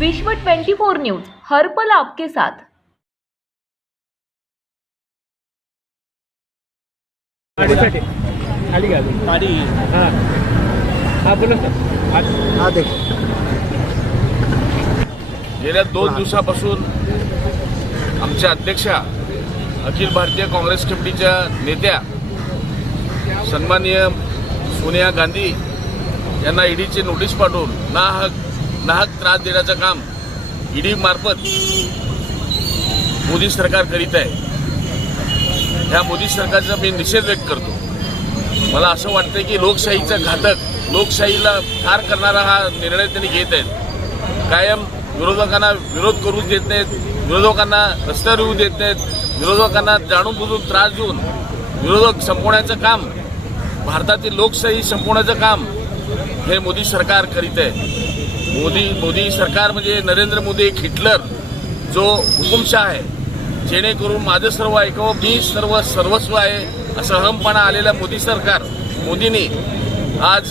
विश्व 24 न्यूज हर पल आपके साथ. गाडीसाठी? खाली घालून गाडी. हां. हां बोला. सर हा देख. गेल्या दोन दिवसापासून आमच्या अध्यक्षा अखिल भारतीय काँग्रेस कमिटीच्या नेत्या सन्माननीय सोनिया गांधी यांना ईडीची नोटीस पाठवून नाहक नाहक त्रास देण्याचं काम ईडी मार्फत मोदी सरकार करीत आहे. ह्या मोदी सरकारचा मी निषेध व्यक्त करतो. मला असं वाटतं की लोकशाहीचं घातक लोकशाहीला ठार करणारा हा निर्णय त्यांनी घेत आहेत. कायम विरोधकांना विरोध करू देत नाहीत विरोधकांना रस्त्यावर येऊ देत नाहीत विरोधकांना जाणून बुजून त्रास देऊन विरोधक संपवण्याचं काम भारतातील लोकशाही संपवण्याचं काम हे मोदी सरकार करीत आहे. मोदी मोदी सरकार म्हणजे नरेंद्र मोदी एक हिटलर जो हुकुमशाह आहे. जेणेकरून माझं सर्व ऐकावं मी सर्व सर्वस्व आहे असं अहमपणा आलेलं मोदी सरकार मोदींनी आज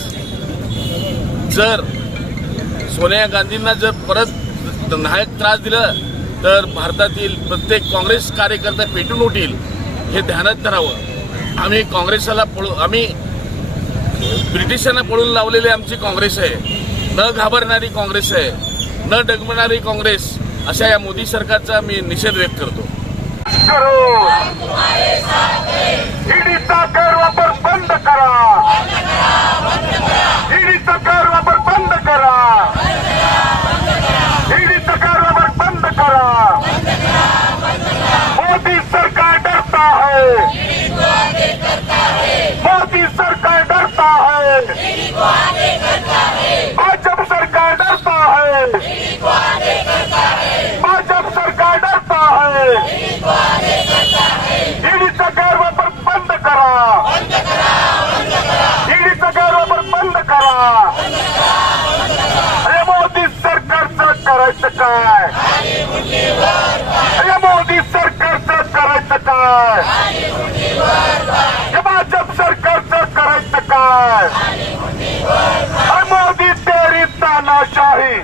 जर सोनिया गांधींना जर परत नायक त्रास दिला तर भारतातील प्रत्येक काँग्रेस कार्यकर्ता पेटून उठील हे ध्यानात धरावं. आम्ही काँग्रेसला पळू आम्ही ब्रिटिशांना पळून लावलेली आमची काँग्रेस आहे. न घाबरणारी काँग्रेस आहे न डगमणारी काँग्रेस अशा या मोदी सरकारचा मी निषेध व्यक्त करतो. करो ईडीचा गैरवापर बंद करा ईडीचा गैरवापर बंद करा ईडीचा गैरवापर बंद करा मोदी सरकार डरता है मोदी सरकार डरता है भाजप सरकार डरता है भाजप सरकार डरता है ईडीचा गैरवापर बंद करा ईडीचा गैरवापर बंद करा अरे मोदी सरकारचं करायचं काय? अरे मोदी सरकारचं करायचं काय? हे भाजप सरकारचं करायचं काय? अरे मोदी तेरी तानाशाही.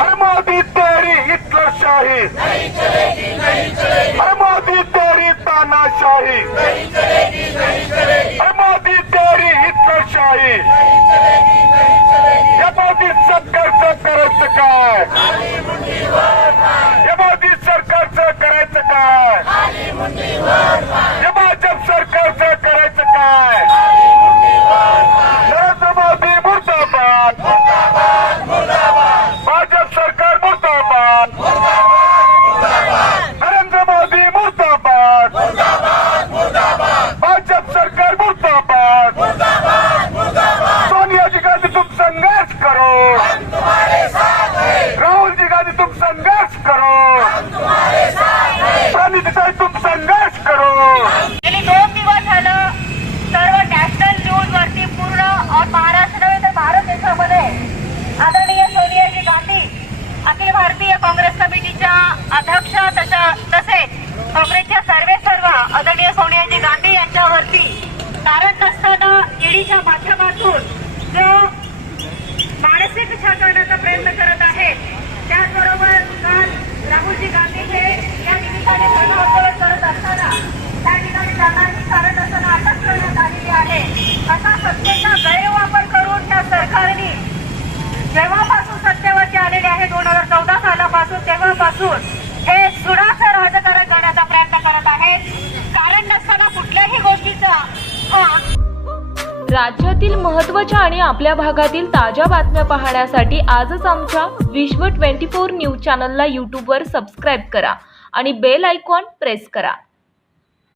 अरे मोदी तेरी हिटलरशाही. अरे मोदी तेरी तानाशाही अरे मोदी तेरी हिटलरशाही या मोदी सरकारचं करायचं काय या मोदी सरकारचं करायचं काय या भाजप सरकारचं करायचं काय नरेंद्र मोदी मुर्दाबाद भाजप सरकार मुर्दाबाद नरेंद्र मोदी मुर्दाबाद भाजप सरकार मुर्दाबाद सोनिया जी गांधी तुम संघर्ष करो राहुल जी गांधी तुम संघर्ष करो। प्रणित साई तुम संघर्ष करो। गेली दोन दिवस झालं सर्व नॅशनल न्यूज वरती पूर्ण महाराष्ट्र नव्हे तर भारत देशामध्ये आदरणीय सोनियाजी गांधी अखिल भारतीय काँग्रेस कमिटीच्या अध्यक्ष तशा तसेच काँग्रेसच्या सर्वे सर्व आदरणीय सोनियाजी गांधी यांच्यावरती कारण नसताना ईडीच्या माध्यमातून जो मानसिक छळ करण्याचा प्रयत्न करत आहेत त्याचबरोबर काल राहुलजी गांधी हे या निमित्ताने धर्मांदोलन करत असताना त्या ठिकाणी त्यांना कारण असताना अटक करण्यात आलेली आहे असा सत्तेचा गैरवापर करून त्या सरकारने जेव्हापासून सत्तेवरती आलेले आहे दोन हजार चौदा सालापासून तेव्हापासून हे सुडाचं राजकारण करण्याचा प्रयत्न करत आहेत. कारण नसताना कुठल्याही गोष्टीचा राज्यातील महत्त्वाच्या आणि आपल्या भागातील ताज्या बातम्या पाहण्यासाठी आजच आमच्या विश्व 24 न्यूज चॅनलला यूट्यूबवर सबस्क्राईब करा आणि बेल आयकॉन प्रेस करा.